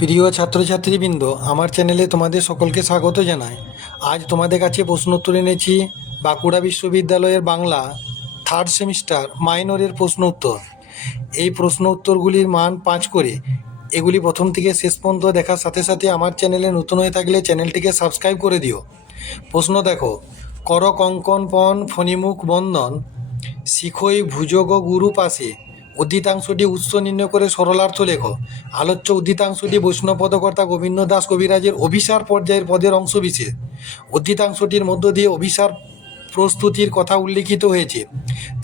প্রিয় ছাত্রছাত্রীবৃন্দ, আমার চ্যানেলে তোমাদের সকলকে স্বাগত জানাই। আজ তোমাদের কাছে প্রশ্ন উত্তর এনেছি বাঁকুড়া বিশ্ববিদ্যালয়ের বাংলা থার্ড সেমিস্টার মাইনরের প্রশ্ন উত্তর। এই প্রশ্ন উত্তরগুলির মান 5 করে। এগুলি প্রথম থেকে শেষ পর্যন্ত দেখার সাথে সাথে আমার চ্যানেলে নতুন হয়ে থাকলে চ্যানেলটিকে সাবস্ক্রাইব করে দিও। প্রশ্ন দেখো, কর কঙ্কন পণ ফণিমুখ বন্দন শিখই ভুজগ গুরু পাশে। উদ্ধৃতাংশটি উৎস নির্ণয় করে সরলার্থ লেখো। আলোচ্য উদ্ধৃতাংশটি বৈষ্ণব পদকর্তা গোবিন্দ দাস কবিরাজের অভিসার পর্যায়ের পদের অংশবিশেষ। উদ্ধৃতাংশটির মধ্য দিয়ে অভিসার প্রস্তুতির কথা উল্লিখিত হয়েছে।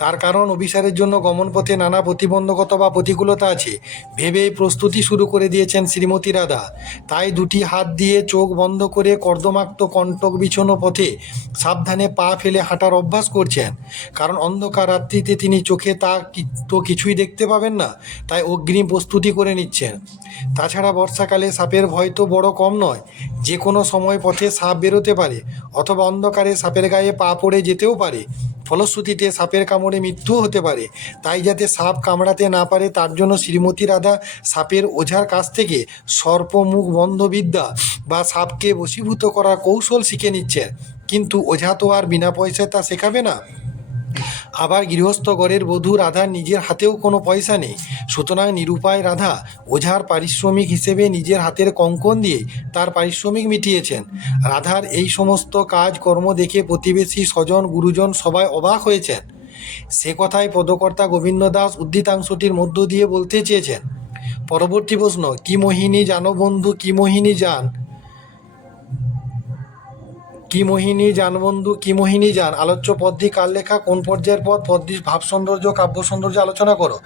তার কারণ অভিসারের জন্য গমনপথে নানা প্রতিবন্ধকতা বা প্রতিকূলতা আছে ভেবে এই প্রস্তুতি শুরু করে দিয়েছেন শ্রীমতী রাধা। তাই দুটি হাত দিয়ে চোখ বন্ধ করে কর্দমাক্ত কণ্টক বিছানো পথে সাবধানে পা ফেলে হাঁটার অভ্যাস করছেন। কারণ অন্ধকার রাত্রিতে তিনি চোখে তো কিছুই দেখতে পাবেন না, তাই অগ্রিম প্রস্তুতি করে নিচ্ছেন। তাছাড়া বর্ষাকালে সাপের ভয় তো বড় কম নয়। যে কোনো সময় পথে সাপ বেরোতে পারে, অথবা অন্ধকারে সাপের গায়ে পা পড়ে যেতেও পারে। ফলশ্রুতিতে সাপের কামড়ে মৃত্যুও হতে পারে। তাই যাতে সাপ কামড়াতে না পারে তার জন্য শ্রীমতী রাধা সাপের ওঝার কাছ থেকে সর্পমুখ বন্ধ বিদ্যা বা সাপকে বশীভূত করার কৌশল শিখে নিচ্ছেন। কিন্তু ওঝা তো আর বিনা পয়সায় তা শেখাবে না। আবার গৃহস্থ ঘরের বধূ রাধার নিজের হাতেও কোনো পয়সা নেই। সুতরাং নিরুপায় রাধা ওঝার পারিশ্রমিক হিসেবে নিজের হাতের কঙ্কন দিয়ে তার পারিশ্রমিক মিটিয়েছেন। রাধার এই সমস্ত কাজকর্ম দেখে প্রতিবেশী স্বজন গুরুজন সবাই অবাক হয়েছেন। সে কথাই পদকর্তা গোবিন্দ দাস উদ্ধৃতাংশটির মধ্য দিয়ে বলতে চেয়েছেন। পরবর্তী প্রশ্ন, কি মোহিনী জানো বন্ধু, কি মোহিনী জান, কি মোহিনী জান বন্ধু, কি মোহিনী জান আলোচ্য পদটি কার লেখা, কোন পর্যায়ের পদ? পদটির ভাব সৌন্দর্য কাব্য সৌন্দর্য আলোচনা করো।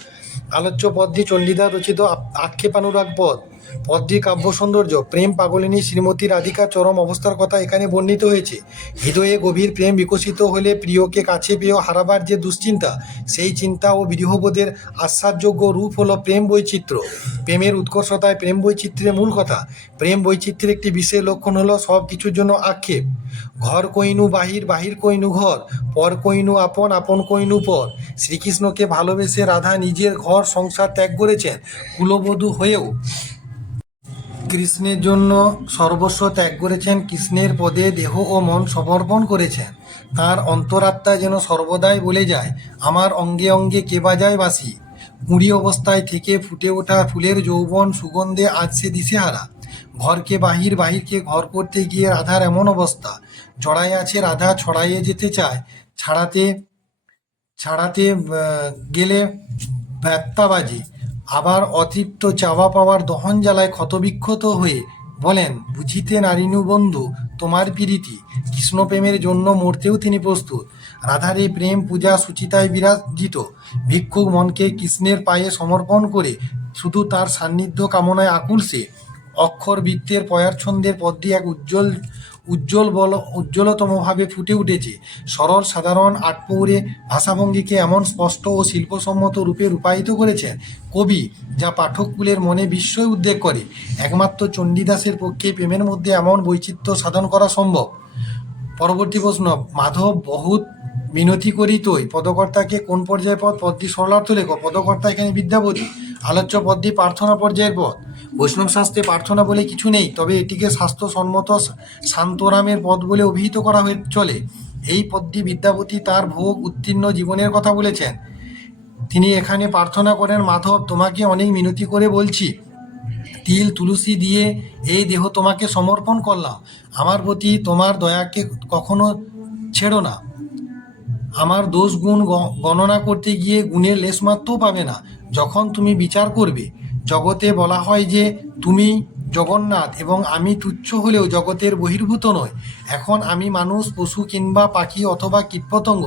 আলোচ্য পদটি চণ্ডীদাস রচিত আক্ষেপানুরাগ পদ। পদটির কাব্য সৌন্দর্য, প্রেম পাগলিনী শ্রীমতী রাধিকার চরম অবস্থার কথা এখানে বর্ণিত হয়েছে। হৃদয়ে গভীর প্রেম বিকশিত হলে প্রিয়কে কাছে পেয়েও হারাবার যে দুশ্চিন্তা, সেই চিন্তা ও বিরহবোধের আশ্বাসযোগ্য রূপ হলো প্রেম বৈচিত্র্য। প্রেমের উৎকর্ষতায় প্রেম বৈচিত্র্যের মূল কথা। প্রেম বৈচিত্র্যের একটি বিশেষ লক্ষণ হলো সব কিছুর জন্য আক্ষেপ। ঘর কইনু বাহির, বাহির কইনু ঘর, পর কইনু আপন, আপন কইনু পর। শ্রীকৃষ্ণকে ভালোবেসে রাধা নিজের ঘর সংসার ত্যাগ করেছেন কুলবধূ হয়েও। কৃষ্ণের জন্য সর্বস্ব ত্যাগ করেছেন, কৃষ্ণের পদে দেহ ও মন সমর্পণ করেছেন। তার অন্তরাত্মা যেন সর্বদাই বলে যায়, আমার অঙ্গে অঙ্গে কে বাজায় বাঁশি। কুঁড়ি অবস্থায় থেকে ফুটে ওঠা ফুলের যৌবন সুগন্ধে আজ সে দিশেহারা। ঘরকে বাহির, বাহিরকে ঘর করতে গিয়ে রাধার এমন অবস্থা। জড়ায় আছে রাধা, ছড়াইয়ে যেতে চায়, ছাড়াতে ছাড়াতে গেলে ব্যত্যা বাজে। আবার অতৃপ্ত চাওয়া পাওয়ার দহন জ্বালায় ক্ষতবিক্ষত হয়ে বলেন, বুঝিতে নারিনু বন্ধু তোমার প্রীতি। কৃষ্ণপ্রেমের জন্য মরতেও তিনি প্রস্তুত। রাধার এই প্রেম পূজা সুচিতায় বিরাজিত। ভিক্ষুক মনকে কৃষ্ণের পায়ে সমর্পণ করে শুধু তার সান্নিধ্য কামনায় আকুল সে। অক্ষর বৃত্তের পয়ার ছন্দের পদটি এক উজ্জ্বলতমভাবে ফুটে উঠেছে। সরল সাধারণ আটপৌরে ভাষাভঙ্গিকে এমন স্পষ্ট ও শিল্পসম্মত রূপে রূপায়িত করেছেন কবি, যা পাঠককুলের মনে বিস্ময় উদ্রেক করে। একমাত্র চণ্ডীদাসের পক্ষে প্রেমের মধ্যে এমন বৈচিত্র্য সাধন করা সম্ভব। পরবর্তী প্রশ্ন, মাধব বহুত মিনতি করি তৈ পদকর্তাকে কোন পর্যায়ের পদ? পদটি সরলার্থ লেখো। পদকর্তা এখানে বিদ্যাপতি। আলোচ্য পদটি প্রার্থনা পর্যায়ের পদ। বৈষ্ণব শাস্ত্রে প্রার্থনা বলে কিছু নেই, তবে এটিকে স্বাস্থ্যসম্মত শান্তরামের পদ বলে অভিহিত করা হয়ে চলে। এই পদটি বিদ্যাপতি তার ভোগ উত্তীর্ণ জীবনের কথা বলেছেন। তিনি এখানে প্রার্থনা করেন, মাধব তোমাকে অনেক মিনতি করে বলছি, তিল তুলসী দিয়ে এই দেহ তোমাকে সমর্পণ করলাম। আমার প্রতি তোমার দয়াকে কখনো ছেড়ো না। আমার দোষ গুণ গণনা করতে গিয়ে গুণের লেশমাত্রও পাবে না। যখন তুমি বিচার করবে, জগতে বলা হয় যে তুমি জগন্নাথ এবং আমি তুচ্ছ হলেও জগতের বহির্ভূত নয়। এখন আমি মানুষ, পশু কিংবা পাখি অথবা কীটপতঙ্গ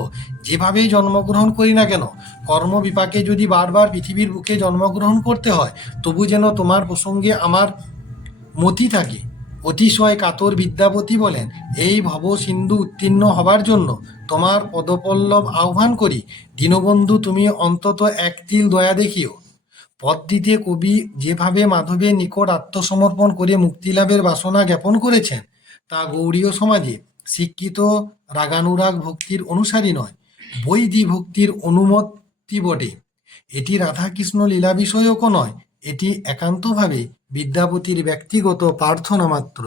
যেভাবেই জন্মগ্রহণ করি না কেন, কর্ম বিপাকে যদি বারবার পৃথিবীর বুকে জন্মগ্রহণ করতে হয়, তবু যেন তোমার প্রসঙ্গে আমার মতি থাকে। অতিশয় কাতর বিদ্যাপতি বলেন, এই ভব সিন্ধু উত্তীর্ণ হবার জন্য তোমার পদপল্লব আহ্বান করি, দীনবন্ধু তুমি অন্তত এক তিল দয়া দেখিও। পদটিতে কবি যেভাবে মাধবের নিকট আত্মসমর্পণ করে মুক্তিলাভের বাসনা জ্ঞাপন করেছেন, তা গৌড়ীয় সমাজে শিক্ষিত রাগানুরাগ ভক্তির অনুসারী নয়, বৈধি ভক্তির অনুমতি বটে। এটি রাধাকৃষ্ণ লীলা বিষয়কও নয়, এটি একান্তভাবে বিদ্যাপতির ব্যক্তিগত প্রার্থনা মাত্র।